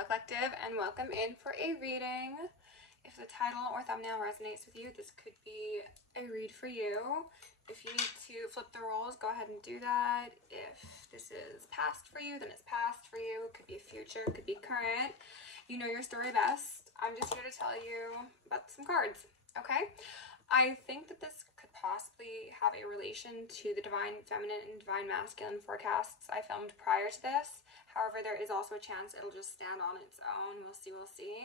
Hello Collective, and welcome in for a reading. If the title or thumbnail resonates with you, this could be a read for you. If you need to flip the roles, go ahead and do that. If this is past for you, then it's past for you. It could be future, it could be current. You know your story best. I'm just here to tell you about some cards, okay? I think that this could possibly have a relation to the Divine Feminine and Divine Masculine forecasts I filmed prior to this. However, there is also a chance it'll just stand on its own. We'll see, we'll see.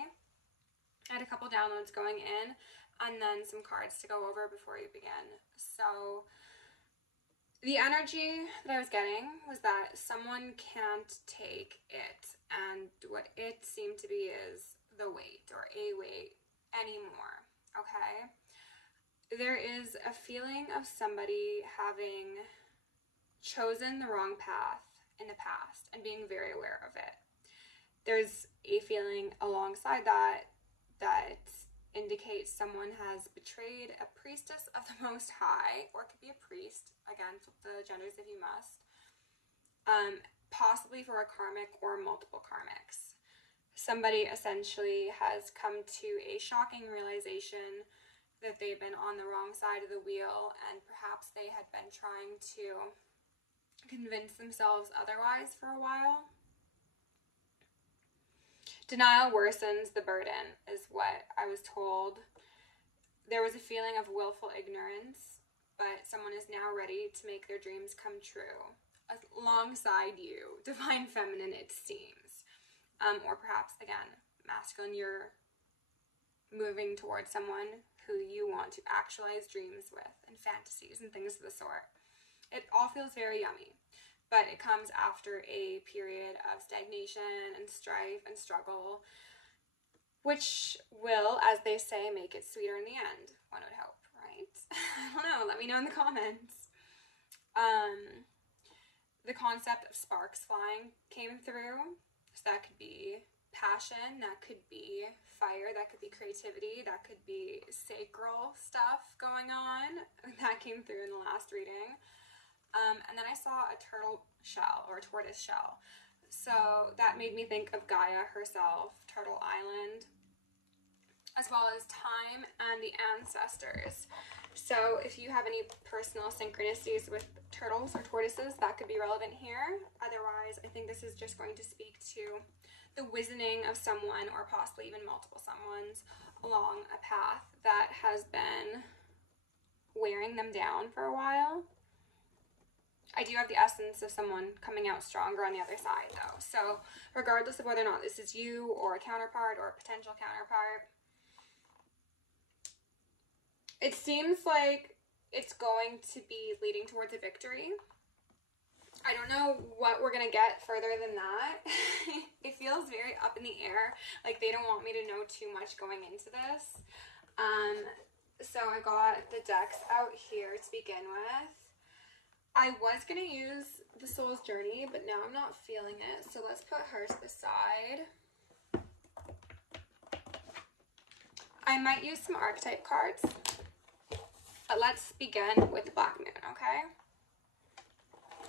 I had a couple downloads going in and then some cards to go over before you begin. So the energy that I was getting was that someone can't take it, and what it seemed to be is the weight or a weight anymore, okay? There is a feeling of somebody having chosen the wrong path in the past and being very aware of it. There's a feeling alongside that indicates someone has betrayed a priestess of the Most High, or it could be a priest, again, flip the genders if you must, possibly for a karmic or multiple karmics. Somebody essentially has come to a shocking realization that they've been on the wrong side of the wheel, and perhaps they had been trying to convince themselves otherwise for a while. Denial worsens the burden is what I was told. There was a feeling of willful ignorance, but someone is now ready to make their dreams come true alongside you, Divine Feminine, it seems. Or perhaps, again, masculine, you're moving towards someone who you want to actualize dreams with and fantasies and things of the sort. It all feels very yummy, but it comes after a period of stagnation and strife and struggle, which will, as they say, make it sweeter in the end. One would hope, right? I don't know. Let me know in the comments. The concept of sparks flying came through. So that could be passion, that could be fire, that could be creativity, that could be sacral stuff going on. That came through in the last reading. And then I saw a turtle shell or a tortoise shell. So that made me think of Gaia herself, Turtle Island, as well as time and the ancestors. So if you have any personal synchronicities with turtles or tortoises, that could be relevant here. Otherwise, I think this is just going to speak to the wizening of someone, or possibly even multiple someones, along a path that has been wearing them down for a while. I do have the essence of someone coming out stronger on the other side, though. So regardless of whether or not this is you or a counterpart or a potential counterpart, it seems like it's going to be leading towards a victory. I don't know what we're going to get further than that. It feels very up in the air, like they don't want me to know too much going into this. So I got the decks out here to begin with. I was going to use the Soul's Journey, but now I'm not feeling it, so let's put her to the side. I might use some archetype cards, but let's begin with the Black Moon, okay?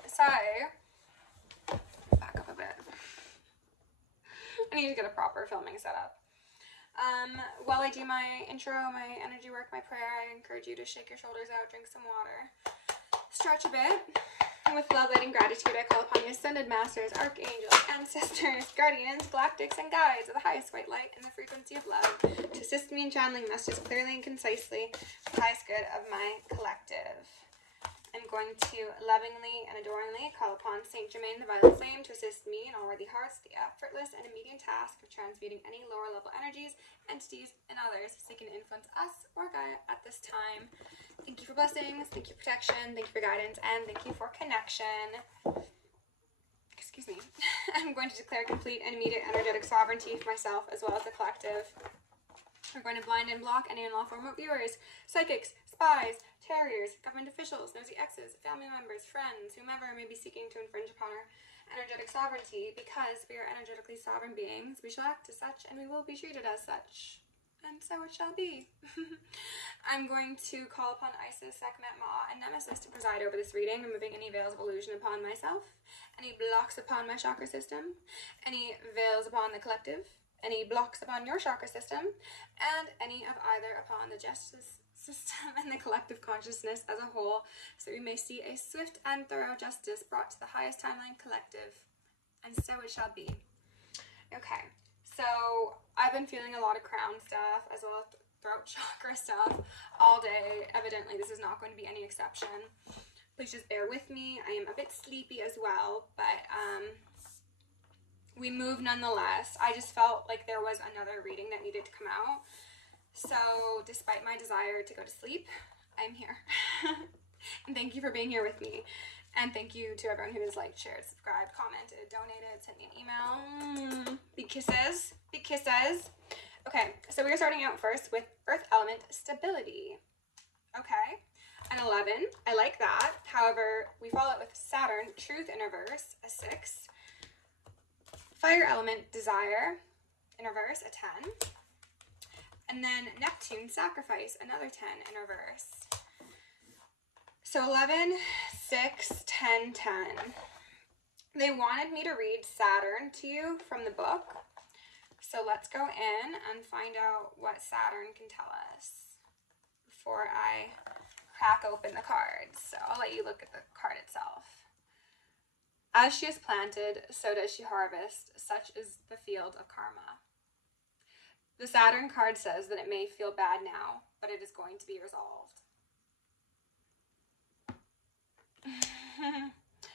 So, back up a bit. I need to get a proper filming setup. While I do my intro, my energy work, my prayer, I encourage you to shake your shoulders out, drink some water. Stretch a bit. With love, light, and gratitude, I call upon the ascended masters, archangels, ancestors, guardians, galactics, and guides of the highest white light and the frequency of love to assist me in channeling messages clearly and concisely for the highest good of my collective. I'm going to lovingly and adoringly call upon Saint Germain the Violet Flame to assist me in all worthy hearts the effortless and immediate task of transmuting any lower level energies, entities, and others so they can influence us or Gaia at this time. Thank you for blessings, thank you for protection, thank you for guidance, and thank you for connection. Excuse me. I'm going to declare complete and immediate energetic sovereignty for myself as well as the collective. We're going to blind and block any unlawful remote viewers, psychics, spies, terriers, government officials, nosy exes, family members, friends, whomever may be seeking to infringe upon our energetic sovereignty. Because we are energetically sovereign beings, we shall act as such, and we will be treated as such. and so it shall be. I'm going to call upon Isis, Sekhmet, Ma, and Nemesis to preside over this reading, removing any veils of illusion upon myself, any blocks upon my chakra system, any veils upon the collective, any blocks upon your chakra system, and any of either upon the justice system and the collective consciousness as a whole, so we may see a swift and thorough justice brought to the highest timeline collective, and so it shall be. Okay, so I've been feeling a lot of crown stuff as well as throat chakra stuff all day. Evidently, this is not going to be any exception. Please just bear with me. I am a bit sleepy as well, but we move nonetheless. I just felt like there was another reading that needed to come out. So despite my desire to go to sleep, I'm here. And thank you for being here with me. And thank you to everyone who has liked, shared, subscribed, commented, donated, sent me an email. Big kisses. Big kisses. Okay, so we are starting out first with Earth element stability. Okay, an 11. I like that. However, we follow it with Saturn, truth in reverse, a 6. Fire element desire in reverse, a 10. And then Neptune, sacrifice, another 10 in reverse. So 11, 6, 10, 10. They wanted me to read Saturn to you from the book. So let's go in and find out what Saturn can tell us before I crack open the cards. So I'll let you look at the card itself. As she is planted, so does she harvest. Such is the field of karma. The Saturn card says that it may feel bad now, but it is going to be resolved.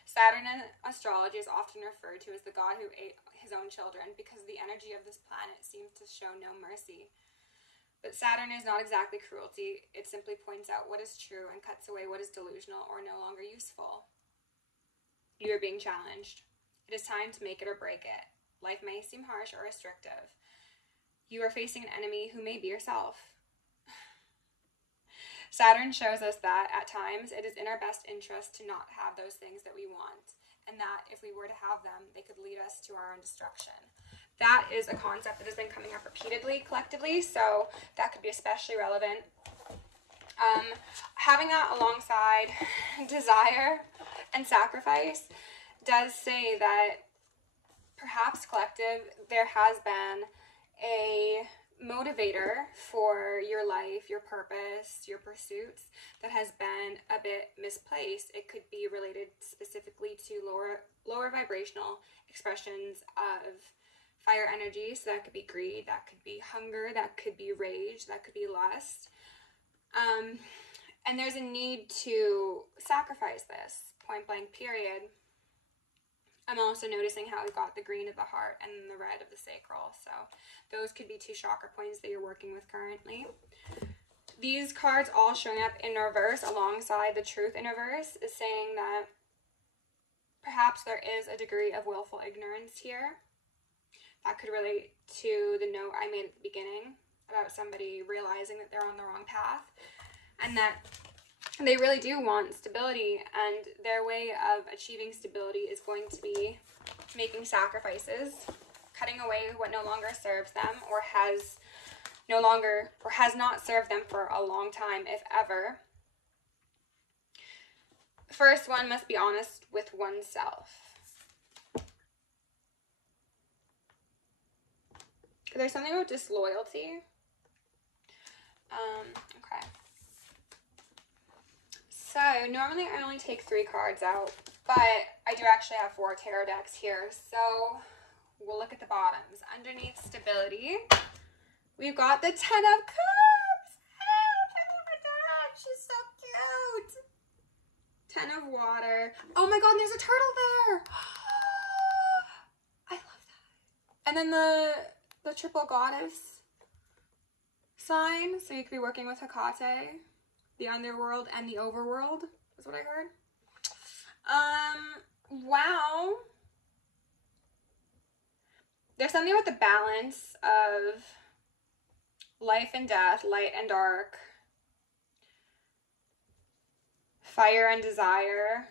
Saturn in astrology is often referred to as the god who ate his own children because the energy of this planet seems to show no mercy. But Saturn is not exactly cruelty. It simply points out what is true and cuts away what is delusional or no longer useful. You are being challenged. It is time to make it or break it. Life may seem harsh or restrictive. You are facing an enemy who may be yourself. Saturn shows us that, at times, it is in our best interest to not have those things that we want, and that if we were to have them, they could lead us to our own destruction. That is a concept that has been coming up repeatedly, collectively, so that could be especially relevant. Having that alongside desire and sacrifice does say that perhaps collective, there has been a motivator for your life, your purpose, your pursuits that has been a bit misplaced. It could be related specifically to lower vibrational expressions of fire energy. So that could be greed, that could be hunger, that could be rage, that could be lust. And there's a need to sacrifice this, point blank, period. I'm also noticing how we've got the green of the heart and the red of the sacral. So those could be two chakra points that you're working with currently. These cards all showing up in reverse alongside the truth in reverse is saying that perhaps there is a degree of willful ignorance here. That could relate to the note I made at the beginning about somebody realizing that they're on the wrong path and that they really do want stability, and their way of achieving stability is going to be making sacrifices, cutting away what no longer serves them or has not served them for a long time, if ever. First, one must be honest with oneself. There's something about disloyalty. Okay. So, normally I only take 3 cards out, but I do actually have 4 tarot decks here, so we'll look at the bottoms. Underneath stability, we've got the 10 of Cups! Help! I love her deck! She's so cute! 10 of water. Oh my god, and there's a turtle there! I love that. And then the triple goddess sign, so you could be working with Hecate. The underworld and the overworld is what I heard. Wow. There's something with the balance of life and death, light and dark, fire and desire,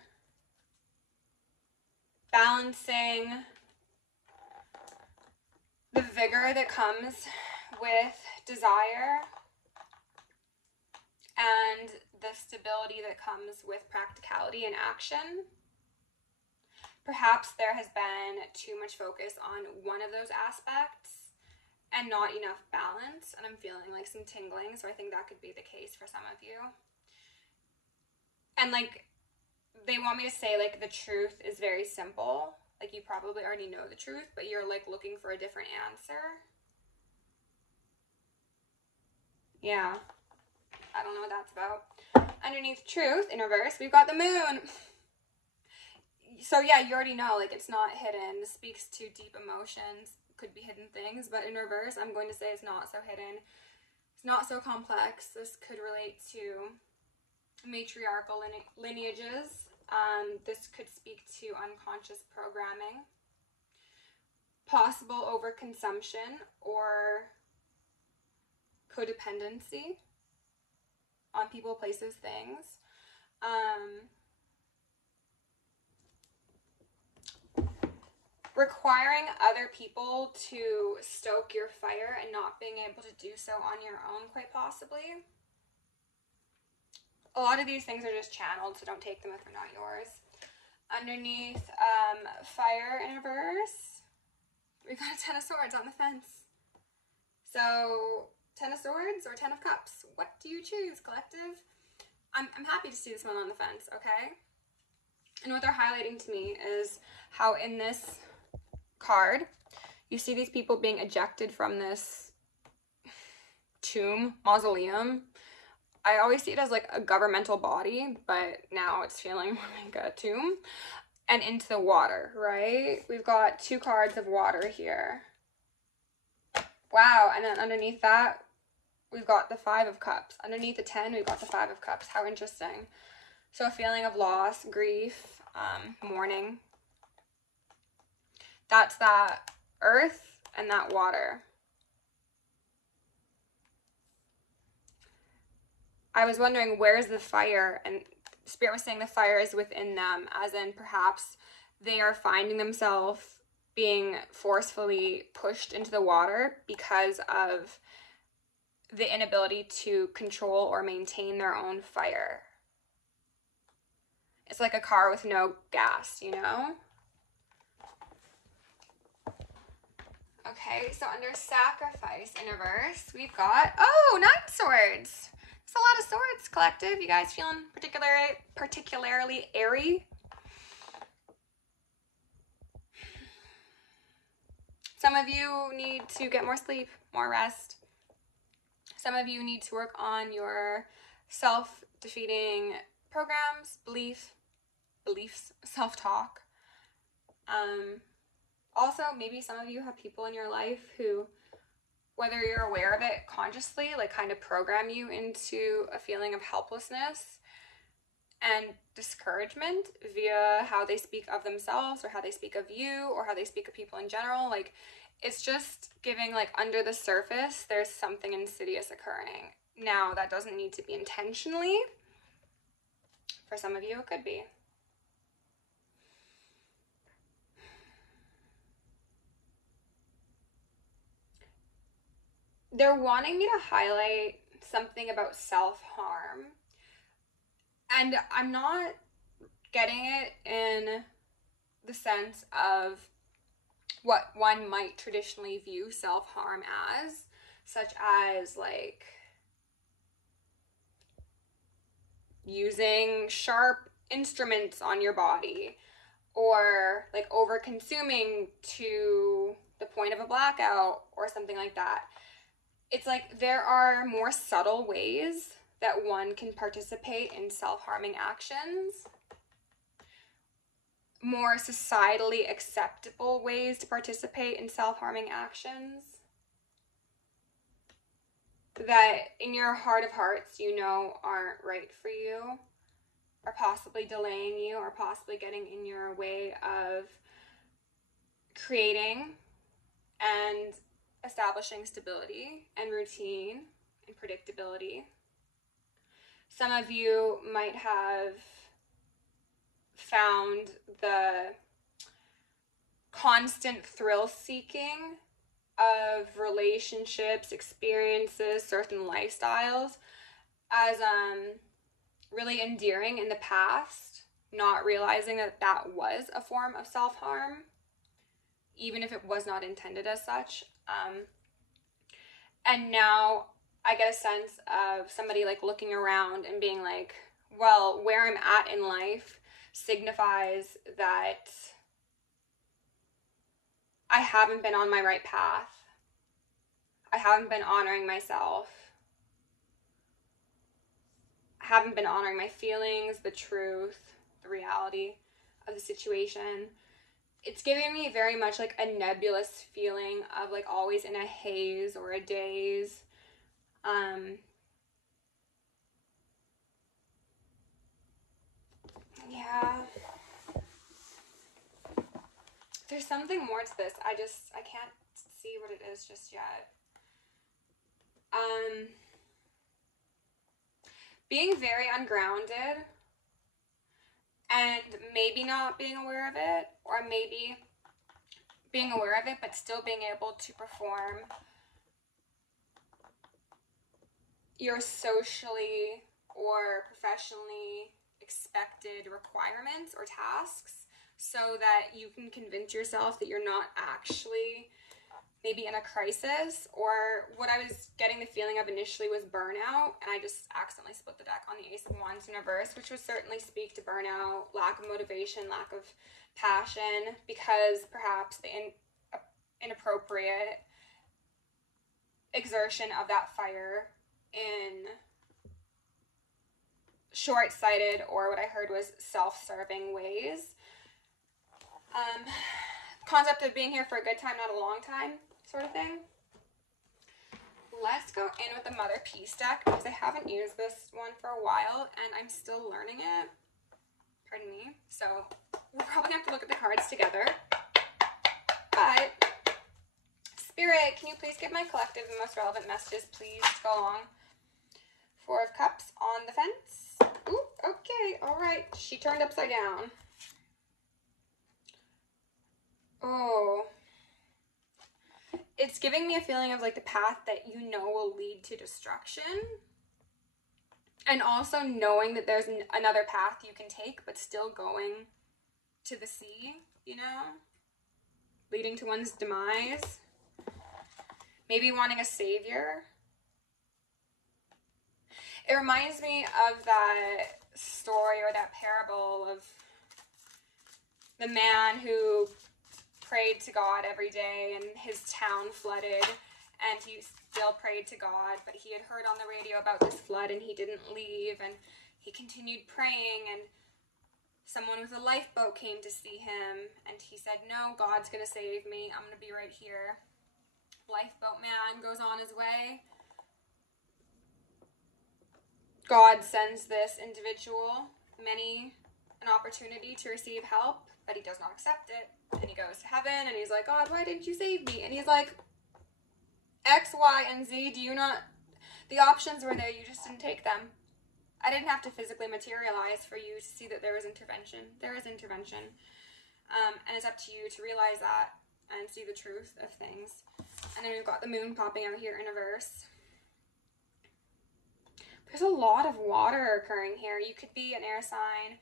balancing the vigor that comes with desire and the stability that comes with practicality and action. Perhaps there has been too much focus on one of those aspects and not enough balance, and I'm feeling like some tingling, so I think that could be the case for some of you. And like, they want me to say like the truth is very simple, like you probably already know the truth, but you're like looking for a different answer. Yeah, I don't know what that's about. Underneath truth in reverse, we've got the moon. So yeah, you already know, like, it's not hidden. This speaks to deep emotions, could be hidden things, but in reverse, I'm going to say it's not so hidden. It's not so complex. This could relate to matriarchal lineages. This could speak to unconscious programming, possible overconsumption or codependency on people, places, things. Requiring other people to stoke your fire and not being able to do so on your own, quite possibly. A lot of these things are just channeled, so don't take them if they're not yours. Underneath fire in reverse, we got a 10 of swords on the fence. So 10 of swords or 10 of cups, what do you choose, collective? I'm happy to see this one on the fence, okay? And what they're highlighting to me is how in this card, you see these people being ejected from this tomb, mausoleum. I always see it as like a governmental body, but now it's feeling more like a tomb. And into the water, right? We've got 2 cards of water here. Wow, and then underneath that, we've got the 5 of cups. Underneath the 10, we've got the 5 of cups. How interesting. So a feeling of loss, grief, mourning. That's that earth and that water. I was wondering, where's the fire? And Spirit was saying the fire is within them, as in perhaps they are finding themselves being forcefully pushed into the water because of the inability to control or maintain their own fire. It's like a car with no gas, you know? Okay, so under sacrifice in reverse, we've got, 9 swords. That's a lot of swords, collective. You guys feeling particularly airy? Some of you need to get more sleep, more rest. Some of you need to work on your self-defeating programs, beliefs, self-talk. Also, maybe some of you have people in your life who, whether you're aware of it consciously, like kind of program you into a feeling of helplessness and discouragement via how they speak of themselves or how they speak of you or how they speak of people in general. Like, it's just giving, like, under the surface, there's something insidious occurring. Now, that doesn't need to be intentionally. For some of you, it could be. They're wanting me to highlight something about self-harm. And I'm not getting it in the sense of what one might traditionally view self-harm as, such as, like, using sharp instruments on your body, or, like, over-consuming to the point of a blackout, or something like that. It's like there are more subtle ways that one can participate in self-harming actions, more societally acceptable ways to participate in self-harming actions that in your heart of hearts you know aren't right for you, or possibly delaying you, or possibly getting in your way of creating and establishing stability and routine and predictability. Some of you might have found the constant thrill seeking of relationships, experiences, certain lifestyles as really endearing in the past, not realizing that that was a form of self-harm, even if it was not intended as such. And now I get a sense of somebody like looking around and being like, well, where I'm at in life signifies that I haven't been on my right path. I haven't been honoring myself. I haven't been honoring my feelings, the truth, the reality of the situation. It's giving me very much like a nebulous feeling of like always in a haze or a daze. Yeah. There's something more to this. I can't see what it is just yet. Being very ungrounded and maybe not being aware of it, or maybe being aware of it but still being able to perform your socially or professionally expected requirements or tasks so that you can convince yourself that you're not actually maybe in a crisis. Or what I was getting the feeling of initially was burnout, and I just accidentally split the deck on the Ace of Wands in reverse, which would certainly speak to burnout, lack of motivation, lack of passion, because perhaps the inappropriate exertion of that fire in short-sighted, or what I heard was self-serving ways. Concept of being here for a good time, not a long time, sort of thing. Let's go in with the Mother Peace deck, because I haven't used this one for a while and I'm still learning it. Pardon me. So we're probably gonna have to look at the cards together. But Spirit, can you please give my collective the most relevant messages, please, to go along? Four of Cups on the fence. Ooh, okay, all right. She turned upside down. Oh. It's giving me a feeling of like the path that you know will lead to destruction. And also knowing that there's another path you can take, but still going to the sea, you know? Leading to one's demise. Maybe wanting a savior. It reminds me of that story or that parable of the man who prayed to God every day and his town flooded and he still prayed to God, but he had heard on the radio about this flood and he didn't leave, and he continued praying, and someone with a lifeboat came to see him and he said, no, God's gonna save me, I'm gonna be right here. Lifeboat man goes on his way. God sends this individual an opportunity to receive help, but he does not accept it. And he goes to heaven and he's like, God, why didn't you save me? And he's like, X, Y, and Z, the options were there, you just didn't take them. I didn't have to physically materialize for you to see that there was intervention. There is intervention. And it's up to you to realize that and see the truth of things. And then we've got the moon popping out here in reverse. There's a lot of water occurring here. You could be an air sign.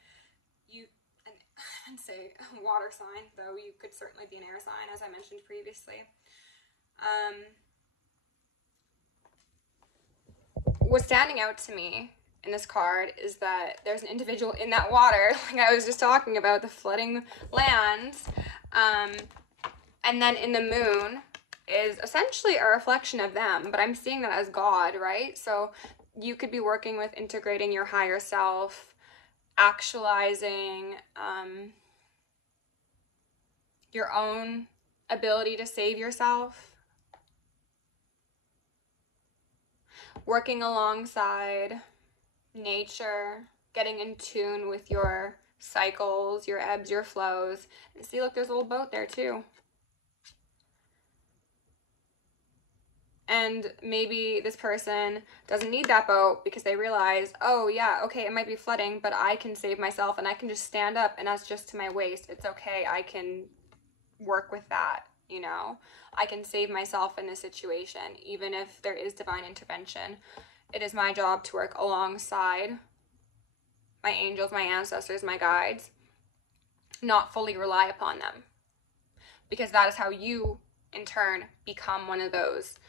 I'd say water sign, though you could certainly be an air sign, as I mentioned previously. What's standing out to me in this card is that there's an individual in that water, like I was just talking about, the flooding lands. And then in the moon is essentially a reflection of them, but I'm seeing that as God, right? So you could be working with integrating your higher self, actualizing your own ability to save yourself, working alongside nature, getting in tune with your cycles, your ebbs, your flows. And see, look, there's a little boat there too. And maybe this person doesn't need that boat because they realize, oh yeah, okay, it might be flooding, but I can save myself and I can just stand up and that's just to my waist. It's okay, I can work with that. you know? I can save myself in this situation, even if there is divine intervention. It is my job to work alongside my angels, my ancestors, my guides, not fully rely upon them. Because that is how you, in turn, become one of those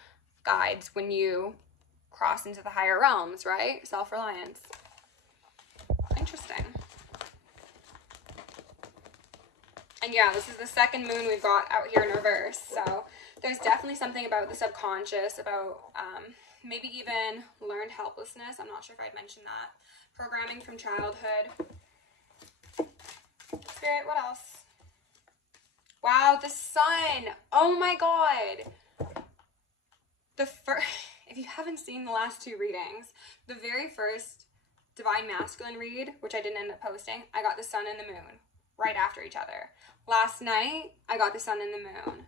guides when you cross into the higher realms, right? Self-reliance. Interesting. And yeah, this is the second moon we've got out here in reverse. So there's definitely something about the subconscious, about maybe even learned helplessness. I'm not sure if I'd mentioned that. Programming from childhood. Spirit, what else? Wow, the sun. Oh my God. If you haven't seen the last two readings, the very first Divine Masculine read, which I didn't end up posting, I got the sun and the moon right after each other. Last night, I got the sun and the moon.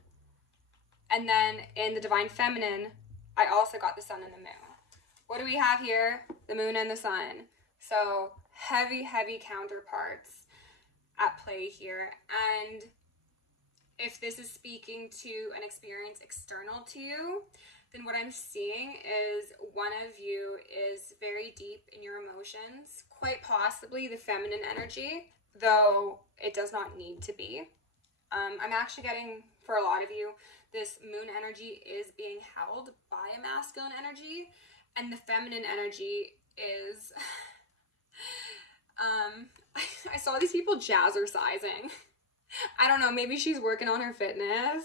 And then in the Divine Feminine, I also got the sun and the moon. What do we have here? The moon and the sun. So heavy, heavy counterparts at play here. And if this is speaking to an experience external to you, then what I'm seeing is one of you is very deep in your emotions, quite possibly the feminine energy, though it does not need to be. I'm actually getting, for a lot of you, this moon energy is being held by a masculine energy, and the feminine energy is, I saw these people jazzercising. I don't know, maybe she's working on her fitness.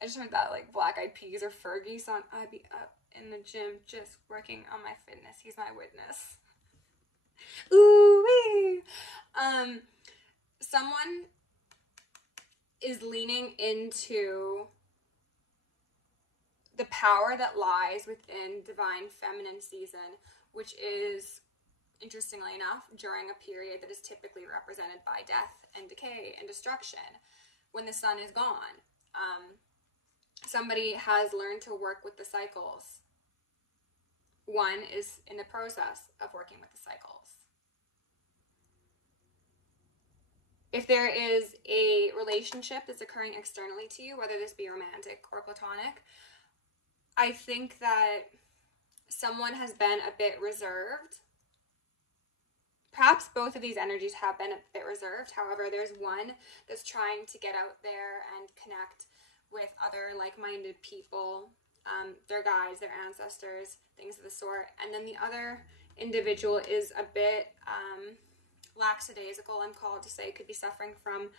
I just heard that like Black Eyed Peas or Fergie song. I'd be up in the gym just working on my fitness. He's my witness. Ooh-wee. Someone is leaning into the power that lies within Divine Feminine season, which is, interestingly enough, during a period that is typically represented by death and decay and destruction, when the sun is gone. Somebody has learned to work with the cycles. One is in the process of working with the cycles. If there is a relationship that's occurring externally to you, whether this be romantic or platonic, I think that someone has been a bit reserved. Perhaps both of these energies have been a bit reserved. However, there's one that's trying to get out there and connect with other like-minded people, their guides, their ancestors, things of the sort. And then the other individual is a bit lackadaisical, I'm called to say, could be suffering from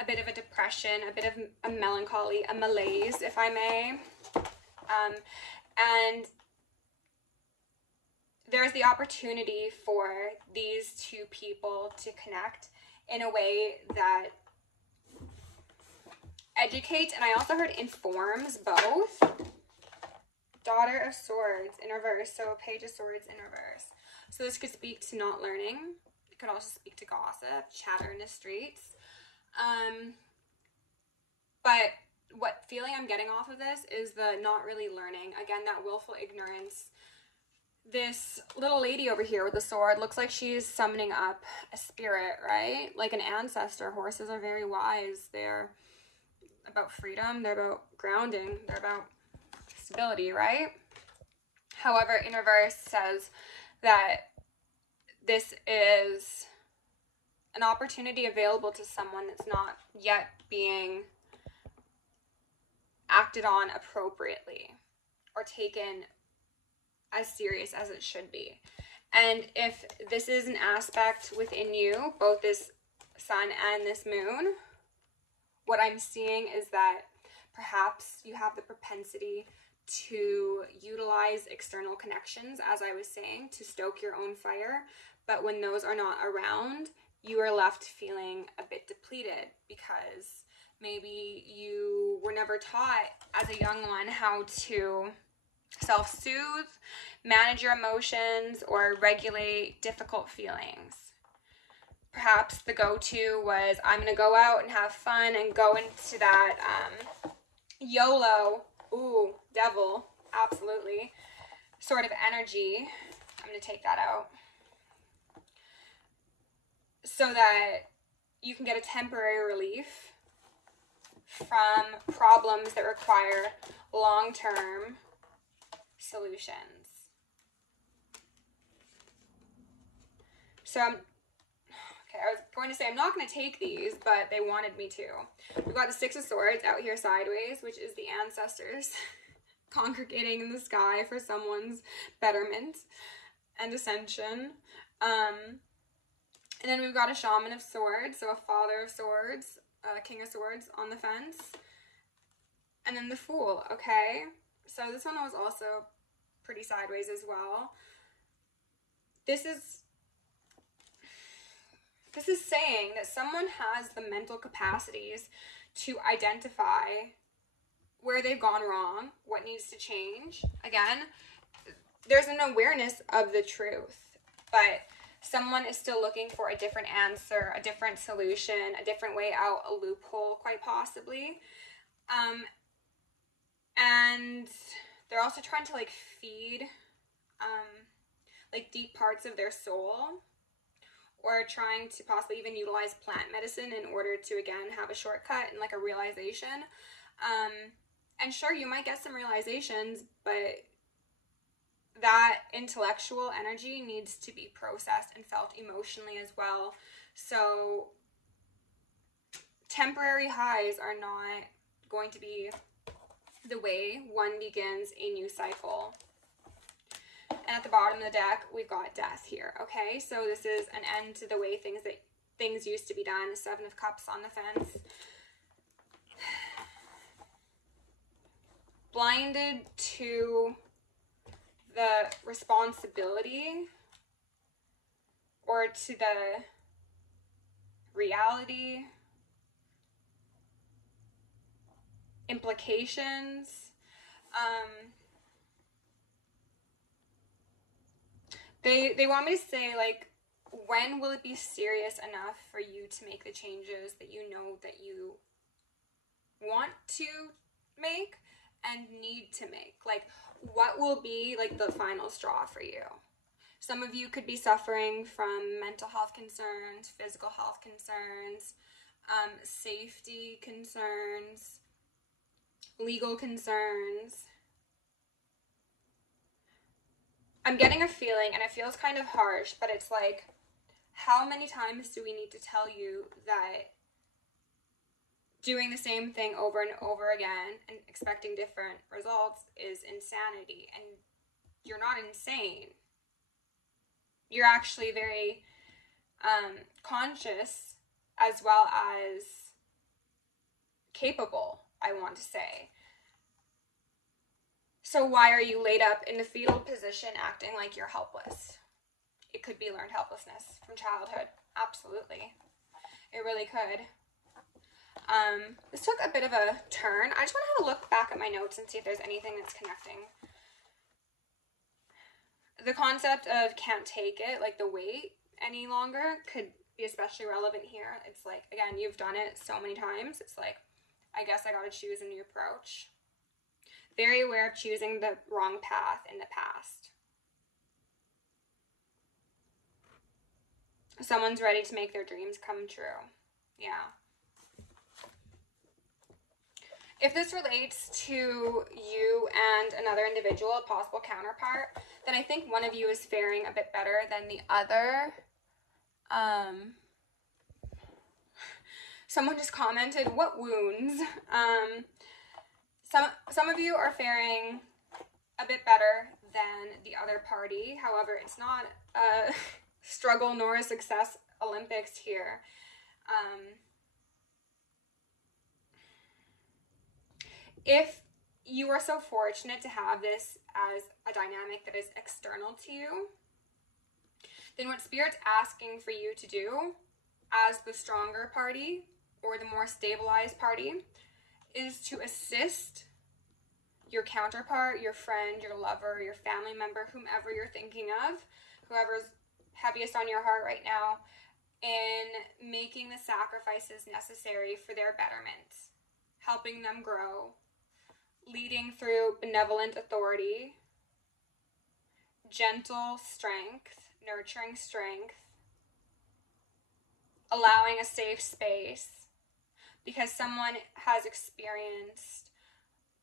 a bit of a depression, a bit of a melancholy, a malaise, if I may. And there's the opportunity for these two people to connect in a way that educates, and I also heard informs both. Daughter of Swords in reverse, so Page of Swords in reverse. So this could speak to not learning. It could also speak to gossip, chatter in the streets. But what feeling I'm getting off of this is the not really learning. Again, that willful ignorance. This little lady over here with the sword looks like she's summoning up a spirit, right? Like an ancestor. Horses are very wise. They're about freedom. They're about grounding. They're about stability, right? However, in reverse says that this is an opportunity available to someone that's not yet being acted on appropriately or taken as serious as it should be. And if this is an aspect within you, both this sun and this moon, what I'm seeing is that perhaps you have the propensity to utilize external connections, as I was saying, to stoke your own fire. But when those are not around, you are left feeling a bit depleted because maybe you were never taught as a young one how to self-soothe, manage your emotions, or regulate difficult feelings. Perhaps the go-to was, I'm going to go out and have fun and go into that YOLO, ooh, devil, absolutely, sort of energy. I'm going to take that out. So that you can get a temporary relief from problems that require long-term solutions. So okay, I was going to say I'm not going to take these, but they wanted me to. We've got the Six of Swords out here sideways, which is the ancestors congregating in the sky for someone's betterment and ascension. And then we've got a Shaman of Swords, so a Father of Swords, King of Swords on the fence. And then the Fool, okay? So this one was also pretty sideways as well. This is saying that someone has the mental capacities to identify where they've gone wrong, what needs to change. Again, there's an awareness of the truth, but someone is still looking for a different answer, a different solution, a different way out, a loophole, quite possibly. And they're also trying to like feed like deep parts of their soul, or trying to possibly even utilize plant medicine in order to, again, have a shortcut and like a realization. And sure, you might get some realizations, but that intellectual energy needs to be processed and felt emotionally as well. So temporary highs are not going to be the way one begins a new cycle. And at the bottom of the deck, we've got Death here, okay? So this is an end to the way things used to be done. Seven of Cups on the fence. Blinded to the responsibility or to the reality, implications. They want me to say, like, when will it be serious enough for you to make the changes that you know that you want to make and need to make? Like, what will be, like, the final straw for you? Some of you could be suffering from mental health concerns, physical health concerns, safety concerns, legal concerns. I'm getting a feeling, and it feels kind of harsh, but it's like, how many times do we need to tell you that doing the same thing over and over again and expecting different results is insanity? And you're not insane. You're actually very conscious as well as capable, I want to say. So why are you laid up in the fetal position acting like you're helpless? It could be learned helplessness from childhood. Absolutely. It really could. This took a bit of a turn. I just want to have a look back at my notes and see if there's anything that's connecting. The concept of can't take it, like the weight any longer, could be especially relevant here. It's like, again, you've done it so many times. It's like, I guess I got to choose a new approach. Very aware of choosing the wrong path in the past. Someone's ready to make their dreams come true. Yeah. If this relates to you and another individual, a possible counterpart, then I think one of you is faring a bit better than the other. Someone just commented, what wounds? Some of you are faring a bit better than the other party. However, it's not a struggle nor a success Olympics here. If you are so fortunate to have this as a dynamic that is external to you, then what Spirit's asking for you to do as the stronger party or the more stabilized party is to assist your counterpart, your friend, your lover, your family member, whomever you're thinking of, whoever's heaviest on your heart right now, in making the sacrifices necessary for their betterment, helping them grow, leading through benevolent authority, gentle strength, nurturing strength, allowing a safe space, because someone has experienced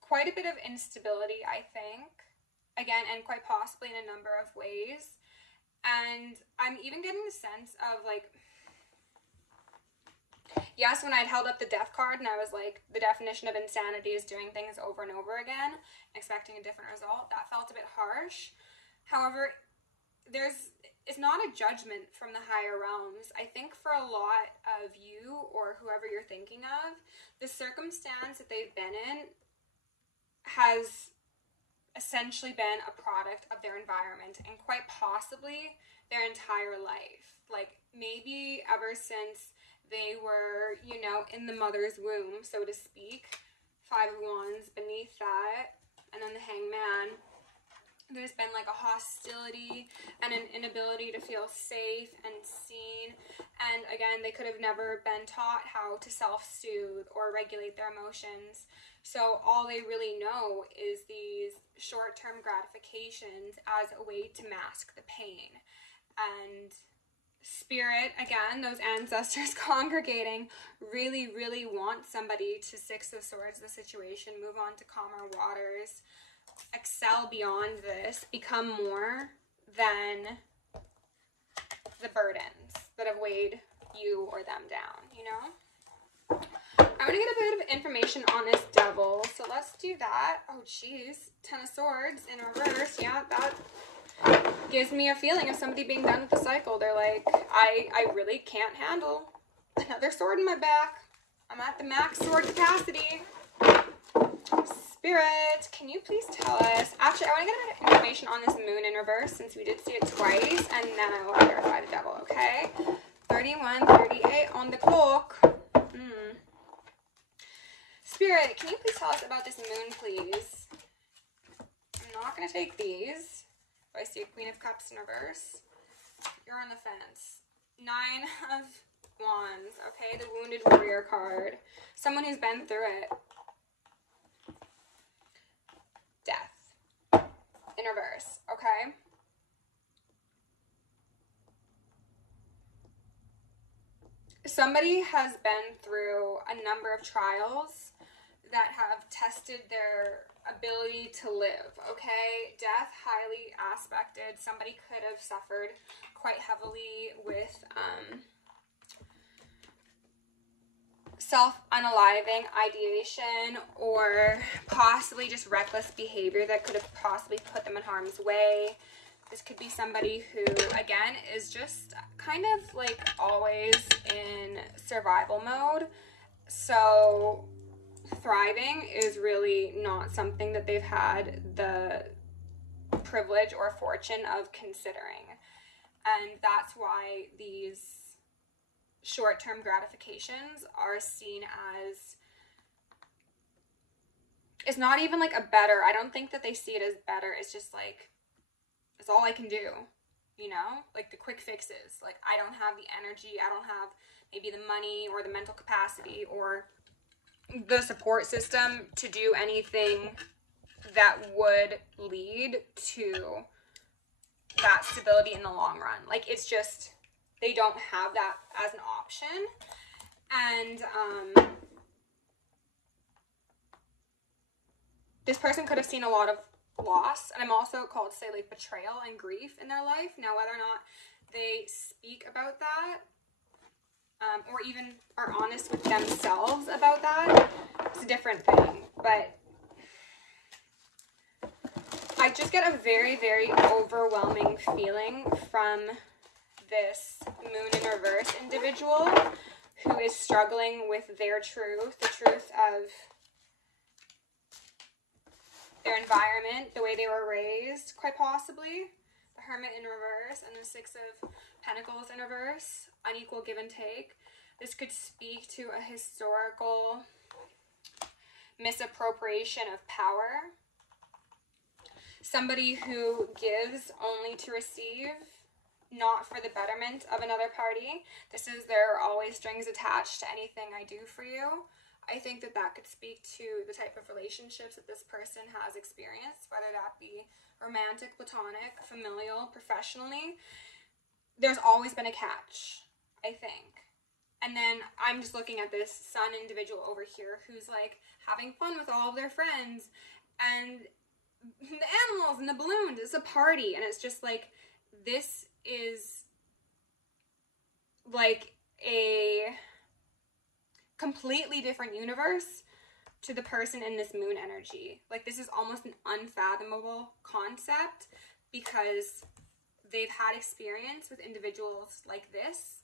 quite a bit of instability, I think, again, and quite possibly in a number of ways. And I'm even getting the sense of, like, yes, when I'd held up the death card and I was like, the definition of insanity is doing things over and over again, expecting a different result, that felt a bit harsh. However, it's not a judgment from the higher realms. I think for a lot of you or whoever you're thinking of, the circumstance that they've been in has essentially been a product of their environment and quite possibly their entire life. Like, maybe ever since they were, you know, in the mother's womb, so to speak. 5 of Wands beneath that, and then the Hangman. There's been like a hostility and an inability to feel safe and seen. And again, they could have never been taught how to self-soothe or regulate their emotions. So all they really know is these short-term gratifications as a way to mask the pain. And Spirit, again, those ancestors congregating, really, really want somebody to Six of Swords the situation, move on to calmer waters, excel beyond this, become more than the burdens that have weighed you or them down, you know? I'm going to get a bit of information on this Devil, so let's do that. Oh, jeez. 10 of Swords in reverse. Yeah, that gives me a feeling of somebody being done with the cycle. They're like, I really can't handle another sword in my back. I'm at the max sword capacity. Spirit, can you please tell us? Actually, I want to get a bit of information on this Moon in reverse since we did see it twice, and then I will clarify the Devil, okay? 31, 38 on the clock. Spirit, can you please tell us about this Moon, please? I'm not going to take these. I see a Queen of Cups in reverse. You're on the fence. 9 of Wands. Okay, the Wounded Warrior card. Someone who's been through it. Death. In reverse. Okay. Somebody has been through a number of trials that have tested their ability to live, okay? Death, highly aspected. Somebody could have suffered quite heavily with self-unaliving ideation, or possibly just reckless behavior that could have possibly put them in harm's way. This could be somebody who, again, is just kind of like always in survival mode. So thriving is really not something that they've had the privilege or fortune of considering. And that's why these short-term gratifications are seen as, it's not even like a better, I don't think that they see it as better. It's just like, it's all I can do, you know? Like the quick fixes. Like, I don't have the energy, I don't have maybe the money or the mental capacity or the support system to do anything that would lead to that stability in the long run. Like, it's just, they don't have that as an option. And this person could have seen a lot of loss, and I'm also called to say like betrayal and grief in their life. Now, whether or not they speak about that, or even are honest with themselves about that, it's a different thing. But I just get a very, very overwhelming feeling from this Moon in reverse individual who is struggling with their truth, the truth of their environment, the way they were raised, quite possibly. The Hermit in reverse and the Six of Pentacles in reverse, unequal give and take. This could speak to a historical misappropriation of power. Somebody who gives only to receive, not for the betterment of another party. This is, there are always strings attached to anything I do for you. I think that that could speak to the type of relationships that this person has experienced, whether that be romantic, platonic, familial, professionally. There's always been a catch, I think. And then I'm just looking at this sun individual over here who's like having fun with all of their friends and the animals and the balloons. It's a party, and it's just like, this is like a completely different universe to the person in this moon energy. Like, this is almost an unfathomable concept because they've had experience with individuals like this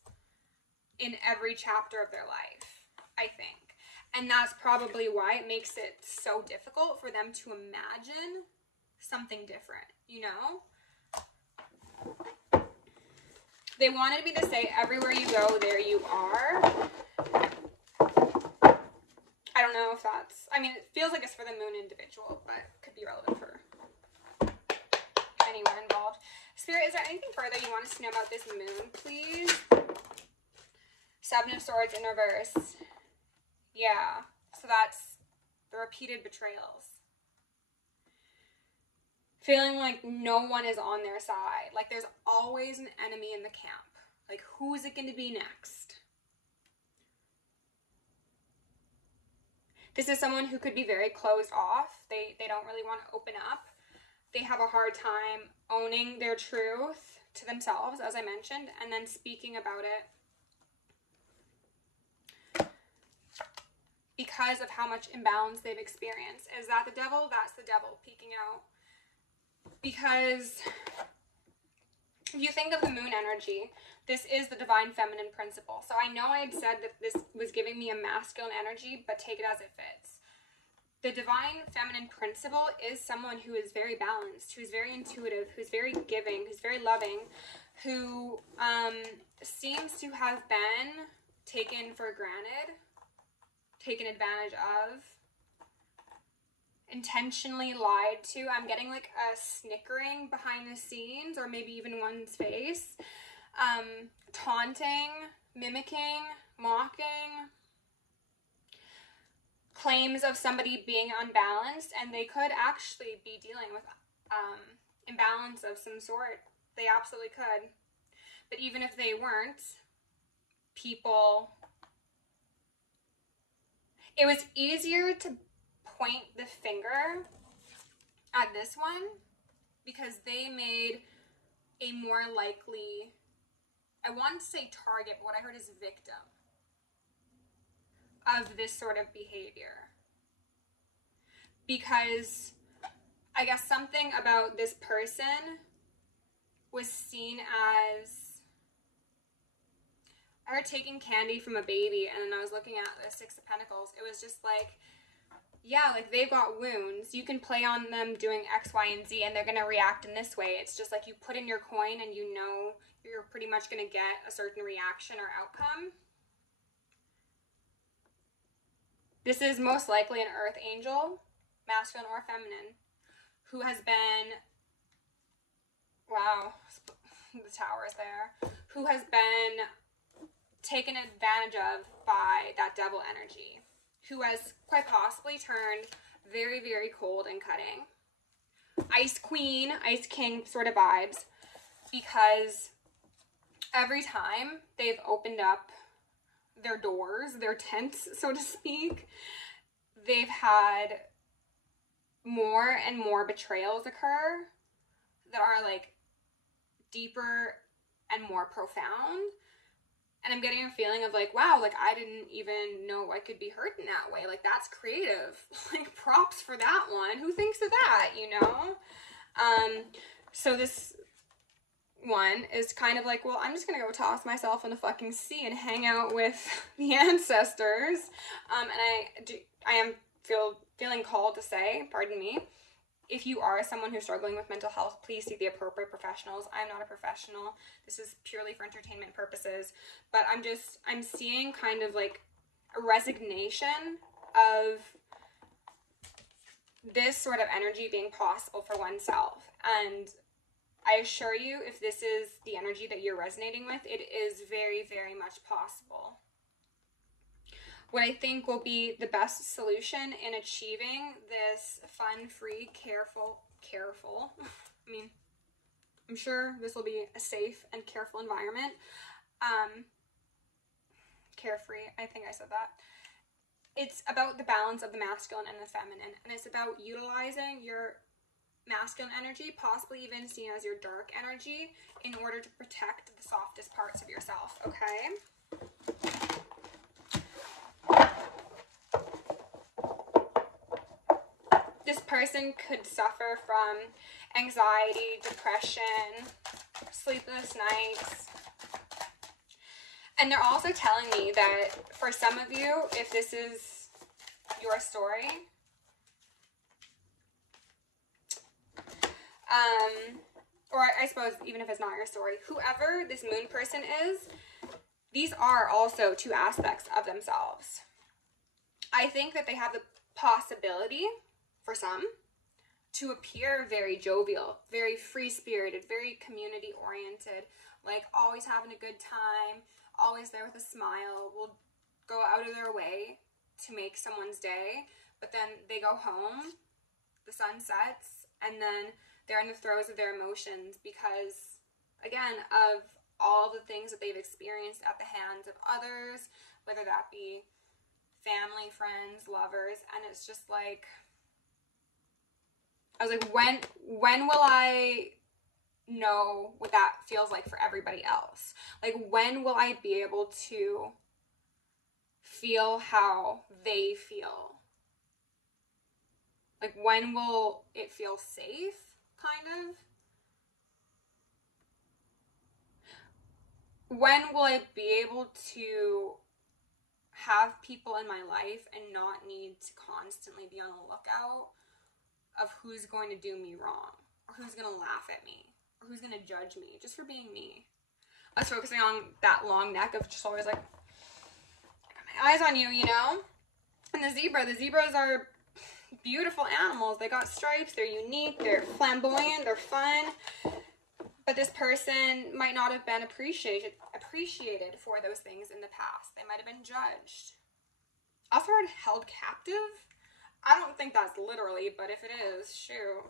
in every chapter of their life, I think. And that's probably why it makes it so difficult for them to imagine something different, you know? They wanted me to say, everywhere you go, there you are. I don't know if that's, I mean, it feels like it's for the moon individual, but it could be relevant for anyone involved. Spirit, is there anything further you want us to know about this moon, please? Seven of Swords in reverse. Yeah, so that's the repeated betrayals. Feeling like no one is on their side. Like, there's always an enemy in the camp. Like, who is it going to be next? This is someone who could be very closed off. They don't really want to open up. They have a hard time owning their truth to themselves, as I mentioned, and then speaking about it because of how much imbalance they've experienced. Is that the devil? That's the devil peeking out. Because if you think of the moon energy, this is the divine feminine principle. So I know I had said that this was giving me a masculine energy, but take it as it fits. The divine feminine principle is someone who is very balanced, who's very intuitive, who's very giving, who's very loving, who seems to have been taken for granted, taken advantage of, intentionally lied to. I'm getting like a snickering behind the scenes, or maybe even one's face. Taunting, mimicking, mocking, claims of somebody being unbalanced, and they could actually be dealing with imbalance of some sort. They absolutely could. But even if they weren't, people... It was easier to point the finger at this one because they made a more likely, I want to say target, but what I heard is victim of this sort of behavior. Because I guess something about this person was seen as, I heard taking candy from a baby, and then I was looking at the Six of Pentacles. It was just like, yeah, like they've got wounds. You can play on them doing X, Y, and Z, and they're going to react in this way. It's just like you put in your coin and you know you're pretty much going to get a certain reaction or outcome. This is most likely an earth angel, masculine or feminine, who has been, wow, the tower is there, who has been taken advantage of by that devil energy, who has quite possibly turned very, very cold and cutting. Ice Queen, Ice King sort of vibes, because every time they've opened up their doors, their tents, so to speak, they've had more and more betrayals occur that are like deeper and more profound. And I'm getting a feeling of like, wow, like I didn't even know I could be hurt in that way. Like, that's creative. Like, props for that one. Who thinks of that, you know? So this one is kind of like, well, I'm just gonna go toss myself in the fucking sea and hang out with the ancestors. And I am feeling called to say, pardon me, if you are someone who's struggling with mental health, please seek the appropriate professionals. I'm not a professional. This is purely for entertainment purposes. But I'm seeing kind of like a resignation of this sort of energy being possible for oneself. And I assure you, if this is the energy that you're resonating with, it is very, very much possible. What I think will be the best solution in achieving this fun, free, careful, I mean, I'm sure this will be a safe and careful environment. carefree. I think I said that. It's about the balance of the masculine and the feminine, and it's about utilizing your masculine energy, possibly even seen as your dark energy, in order to protect the softest parts of yourself, okay? This person could suffer from anxiety, depression, sleepless nights. And they're also telling me that for some of you, if this is your story, or I suppose even if it's not your story, whoever this moon person is, these are also two aspects of themselves. I think that they have the possibility, for some, to appear very jovial, very free-spirited, very community-oriented, like always having a good time, always there with a smile, will go out of their way to make someone's day, but then they go home, the sun sets, and then they're in the throes of their emotions because, again, of all the things that they've experienced at the hands of others, whether that be family, friends, lovers, and it's just like, I was like, when will I know what that feels like for everybody else? Like, when will I be able to feel how they feel? Like, when will it feel safe, kind of? When will I be able to have people in my life and not need to constantly be on the lookout of who's going to do me wrong, or who's going to laugh at me, or who's going to judge me just for being me? I was focusing on that long neck of just always like, I got my eyes on you, you know? And the zebras are beautiful animals. They got stripes, they're unique, they're flamboyant, they're fun. But this person might not have been appreciated for those things in the past. They might have been judged. I've heard held captive. I don't think that's literally, but if it is, shoot.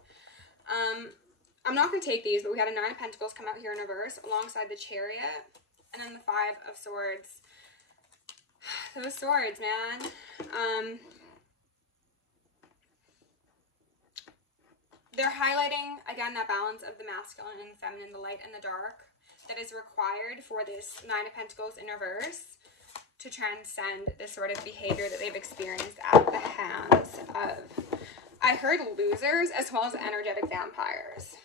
I'm not going to take these, but we had a 9 of Pentacles come out here in reverse alongside the Chariot, and then the 5 of Swords. Those swords, man. They're highlighting, again, that balance of the masculine and the feminine, the light and the dark, that is required for this 9 of Pentacles in reverse to transcend this sort of behavior that they've experienced at the hands of, I heard, losers as well as energetic vampires.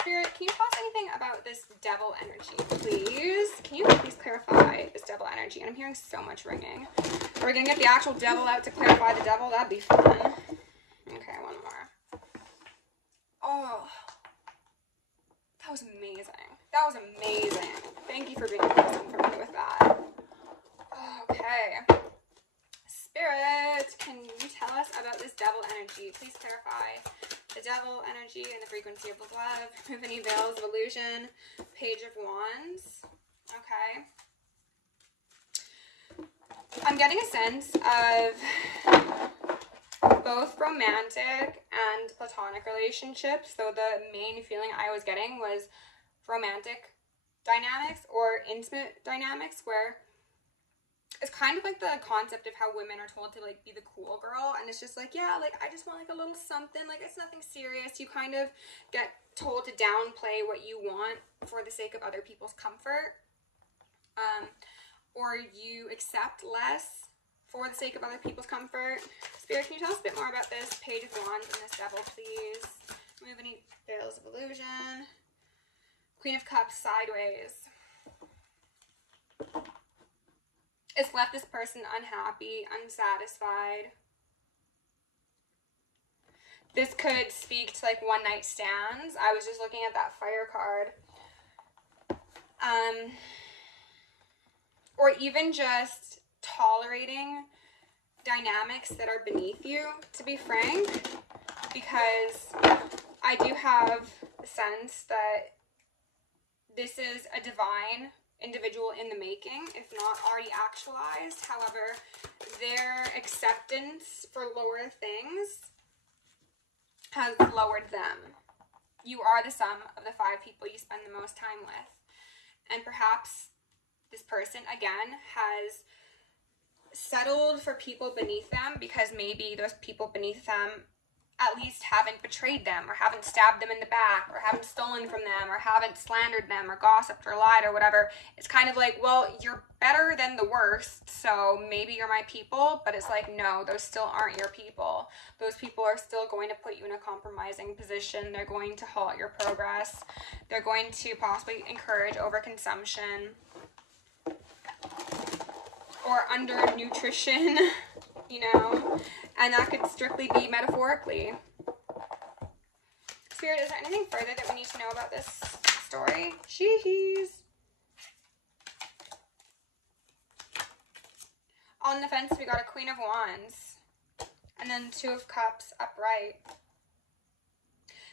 Spirit, can you tell us anything about this devil energy, please? Can you please clarify this devil energy? And I'm hearing so much ringing. Are we going to get the actual devil out to clarify the devil? That'd be fun. Okay, one more. Oh, that was amazing. That was amazing. Thank you for being present for me with that. Okay. Spirit, can you tell us about this devil energy? Please clarify the devil energy and the frequency of love. Remove any veils of illusion. Page of Wands. Okay. I'm getting a sense of both romantic and platonic relationships. So the main feeling I was getting was romantic dynamics or intimate dynamics, where it's kind of like the concept of how women are told to like be the cool girl, and it's just like, yeah, like I just want like a little something, like it's nothing serious. You kind of get told to downplay what you want for the sake of other people's comfort, or you accept less for the sake of other people's comfort. Spirit, can you tell us a bit more about this Page of Wands and this devil, please? Remove any veils of illusion. Queen of Cups sideways. It's left this person unhappy, unsatisfied. This could speak to like one night stands. I was just looking at that Fire card. Or even just tolerating dynamics that are beneath you, to be frank, because I do have a sense that this is a divine individual in the making, if not already actualized. However, their acceptance for lower things has lowered them. You are the sum of the 5 people you spend the most time with, and perhaps this person, again, has settled for people beneath them because maybe those people beneath them at least haven't betrayed them, or haven't stabbed them in the back, or haven't stolen from them, or haven't slandered them, or gossiped, or lied, or whatever. It's kind of like, well, you're better than the worst, so maybe you're my people. But it's like, no, those still aren't your people. Those people are still going to put you in a compromising position. They're going to halt your progress. They're going to possibly encourage overconsumption or under-nutrition, you know, and that could strictly be metaphorically. Spirit, is there anything further that we need to know about this story? Jeez. On the fence, we got a Queen of Wands, and then Two of Cups upright.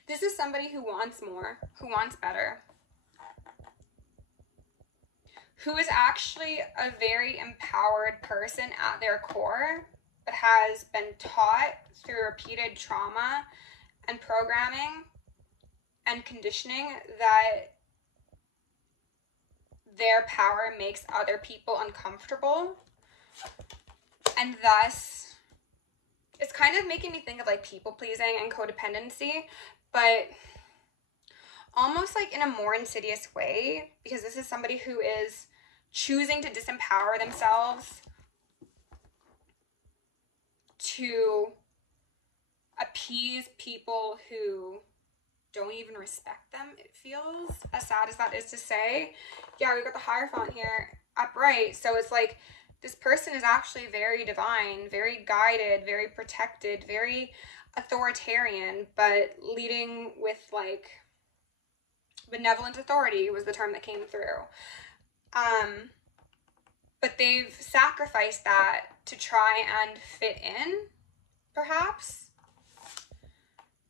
This is somebody who wants more, who wants better, who is actually a very empowered person at their core, but has been taught through repeated trauma and programming and conditioning that their power makes other people uncomfortable. And thus, it's kind of making me think of like people pleasing and codependency, but almost like in a more insidious way, because this is somebody who is choosing to disempower themselves to appease people who don't even respect them, it feels, as sad as that is to say. Yeah, we've got the Hierophant here upright, so it's like this person is actually very divine, very guided, very protected, very authoritarian, but leading with like benevolent authority was the term that came through. But they've sacrificed that to try and fit in, perhaps.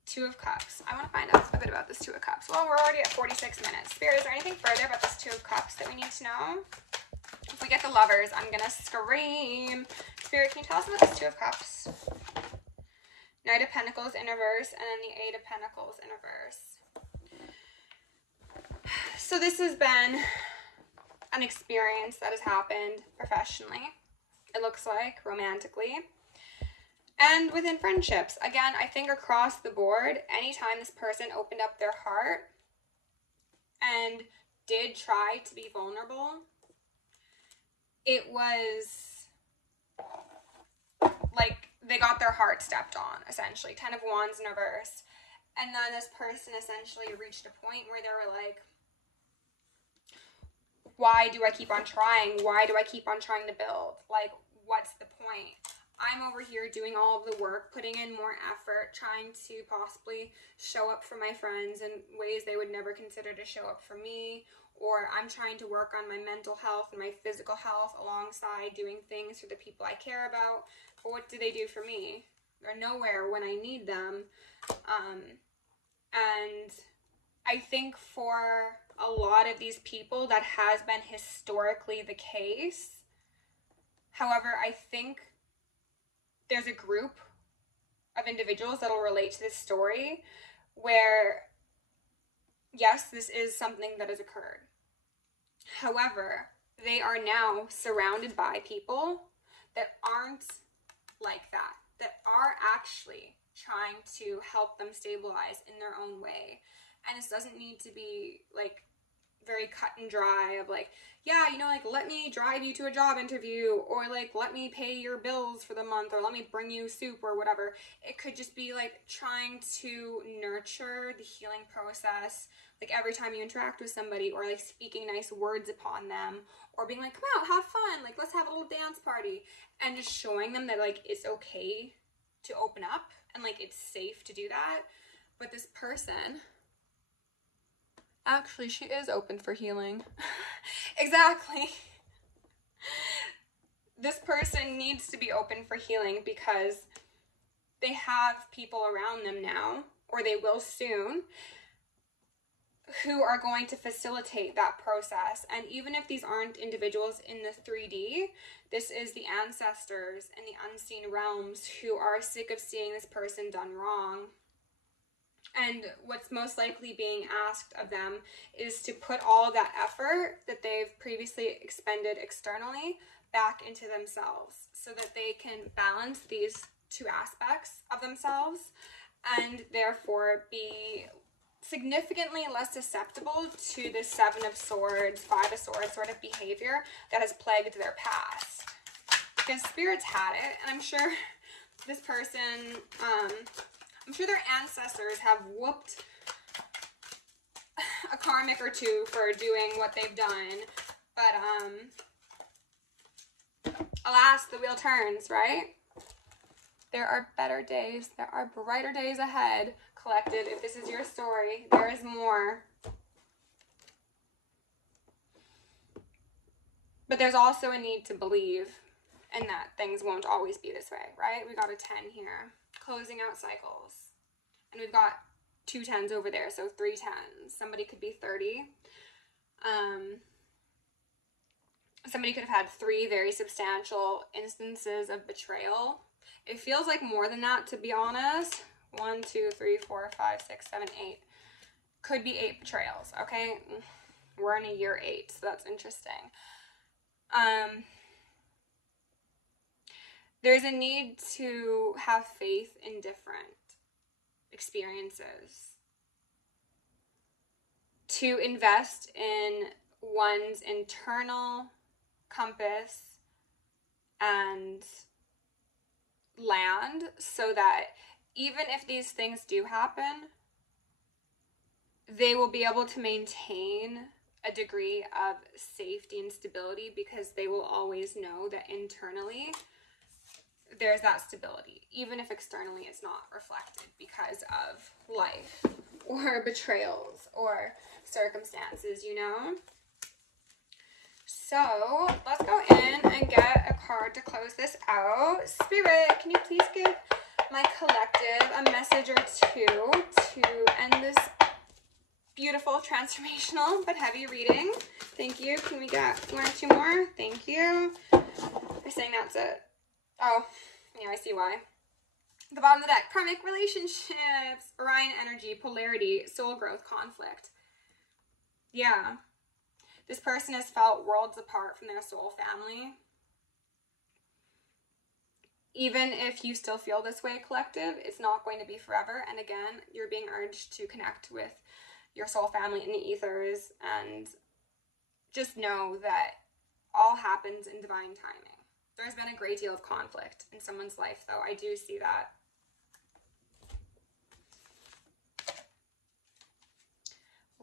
Two of Cups. I want to find out a bit about this Two of Cups. Well, we're already at 46 minutes. Spirit, is there anything further about this Two of Cups that we need to know? If we get the Lovers, I'm going to scream. Spirit, can you tell us about this Two of Cups? Knight of Pentacles in reverse, and then the Eight of Pentacles in reverse. So this has been an experience that has happened professionally, it looks like, romantically, and within friendships. Again, I think across the board, anytime this person opened up their heart and did try to be vulnerable, it was like they got their heart stepped on, essentially. 10 of Wands in reverse. And then this person essentially reached a point where they were like, why do I keep on trying? Why do I keep on trying to build? Like, what's the point? I'm over here doing all of the work, putting in more effort, trying to possibly show up for my friends in ways they would never consider to show up for me. Or I'm trying to work on my mental health and my physical health alongside doing things for the people I care about. But what do they do for me? They're nowhere when I need them. And I think for a lot of these people, that has been historically the case. However, I think there's a group of individuals that'll relate to this story where, yes, this is something that has occurred. However, they are now surrounded by people that aren't like that, that are actually trying to help them stabilize in their own way. And this doesn't need to be like very cut and dry of like, yeah, you know, like, let me drive you to a job interview, or like, let me pay your bills for the month, or let me bring you soup or whatever. It could just be like trying to nurture the healing process, like every time you interact with somebody, or like speaking nice words upon them, or being like, come out, have fun, like, let's have a little dance party, and just showing them that like it's okay to open up and like it's safe to do that. But this person, actually, she is open for healing. Exactly. This person needs to be open for healing because they have people around them now, or they will soon, who are going to facilitate that process. And even if these aren't individuals in the 3D, this is the ancestors in the unseen realms who are sick of seeing this person done wrong, And what's most likely being asked of them is to put all that effort that they've previously expended externally back into themselves so that they can balance these two aspects of themselves and therefore be significantly less susceptible to the Seven of Swords, Five of Swords sort of behavior that has plagued their past. Because spirits had it, and I'm sure this person, I'm sure their ancestors have whooped a karmic or two for doing what they've done, but alas, the wheel turns, right? There are better days, there are brighter days ahead, collective. If this is your story, there is more. But there's also a need to believe and that things won't always be this way, right? We got a 10 here, closing out cycles. And we've got 2 10s over there, so 3 10s. Somebody could be 30. Somebody could have had 3 very substantial instances of betrayal. It feels like more than that, to be honest. 1, 2, 3, 4, 5, 6, 7, 8. Could be 8 betrayals, okay? We're in a year 8, so that's interesting. There's a need to have faith in different experiences, to invest in one's internal compass and land so that even if these things do happen, they will be able to maintain a degree of safety and stability because they will always know that internally there's that stability, even if externally it's not reflected because of life or betrayals or circumstances, you know? So let's go in and get a card to close this out. Spirit, can you please give my collective a message or two to end this beautiful, transformational, but heavy reading? Thank you. Can we get 1 or 2 more? Thank you. They're saying that's it. Oh, yeah, I see why. At the bottom of the deck, karmic relationships, Orion energy, polarity, soul growth, conflict. Yeah. This person has felt worlds apart from their soul family. Even if you still feel this way, collective, it's not going to be forever. And again, you're being urged to connect with your soul family in the ethers and just know that all happens in divine timing. There's been a great deal of conflict in someone's life, though. I do see that.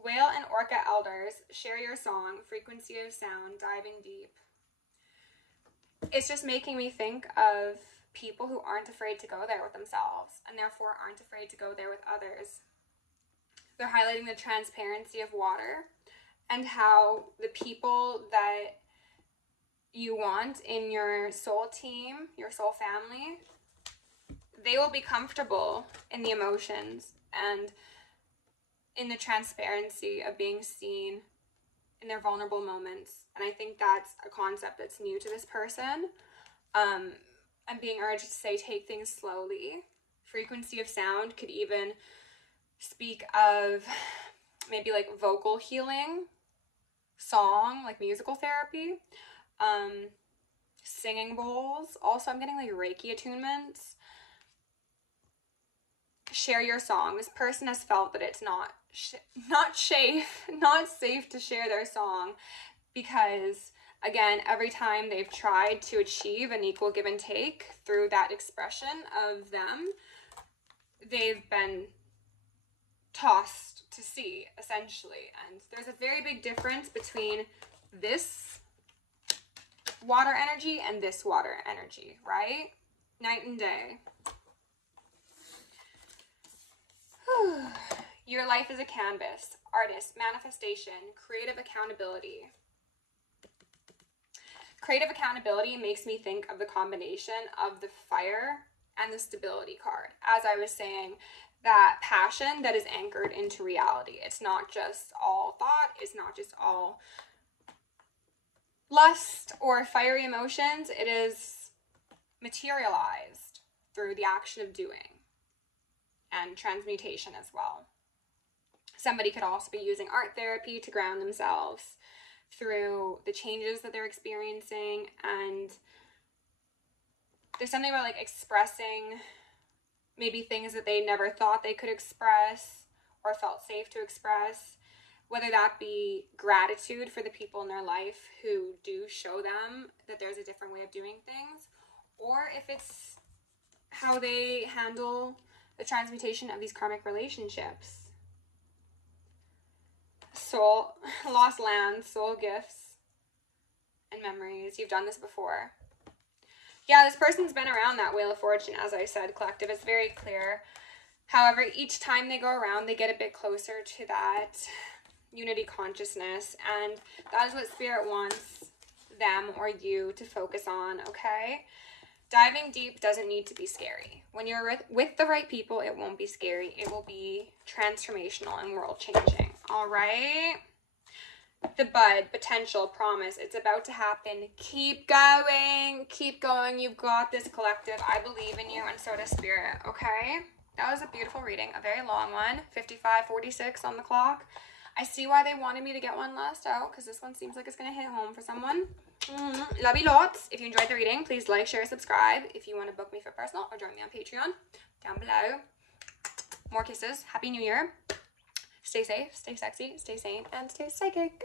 Whale and Orca elders, share your song, frequency of sound, diving deep. It's just making me think of people who aren't afraid to go there with themselves and therefore aren't afraid to go there with others. They're highlighting the transparency of water and how the people that you want in your soul team, your soul family, they will be comfortable in the emotions and in the transparency of being seen in their vulnerable moments. And I think that's a concept that's new to this person. I'm being urged to say take things slowly. Frequency of sound could even speak of maybe like vocal healing, song, like musical therapy, singing bowls. Also, I'm getting like Reiki attunements. Share your song. This person has felt that it's not safe to share their song because, again, every time they've tried to achieve an equal give and take through that expression of them, they've been tossed to sea, essentially. And there's a very big difference between this water energy and this water energy, right? Night and day. Your life is a canvas. Artist, manifestation, creative accountability. Creative accountability makes me think of the combination of the fire and the stability card. As I was saying, that passion that is anchored into reality. It's not just all thought. It's not just all lust or fiery emotions. It is materialized through the action of doing. and transmutation as well. Somebody could also be using art therapy to ground themselves through the changes that they're experiencing. And there's something about like expressing maybe things that they never thought they could express or felt safe to express, whether that be gratitude for the people in their life who do show them that there's a different way of doing things, or if it's how they handle the transmutation of these karmic relationships. Soul, lost land, soul gifts, and memories. You've done this before. Yeah, this person's been around that Wheel of Fortune, as I said, collective. It's very clear. However, each time they go around, they get a bit closer to that unity consciousness, and that is what Spirit wants them or you to focus on, okay? Diving deep doesn't need to be scary. When you're with the right people, it won't be scary. It will be transformational and world-changing, all right? The bud, potential, promise, it's about to happen. Keep going. Keep going. You've got this, collective. I believe in you, and so does Spirit, okay? That was a beautiful reading, a very long one, 55:46 on the clock. I see why they wanted me to get one last out, because this one seems like it's going to hit home for someone. Love you lots. If you enjoyed the reading, please like, share, subscribe. If you want to book me for personal or join me on Patreon, down below. More kisses. Happy New Year. Stay safe, stay sexy, stay sane, and stay psychic.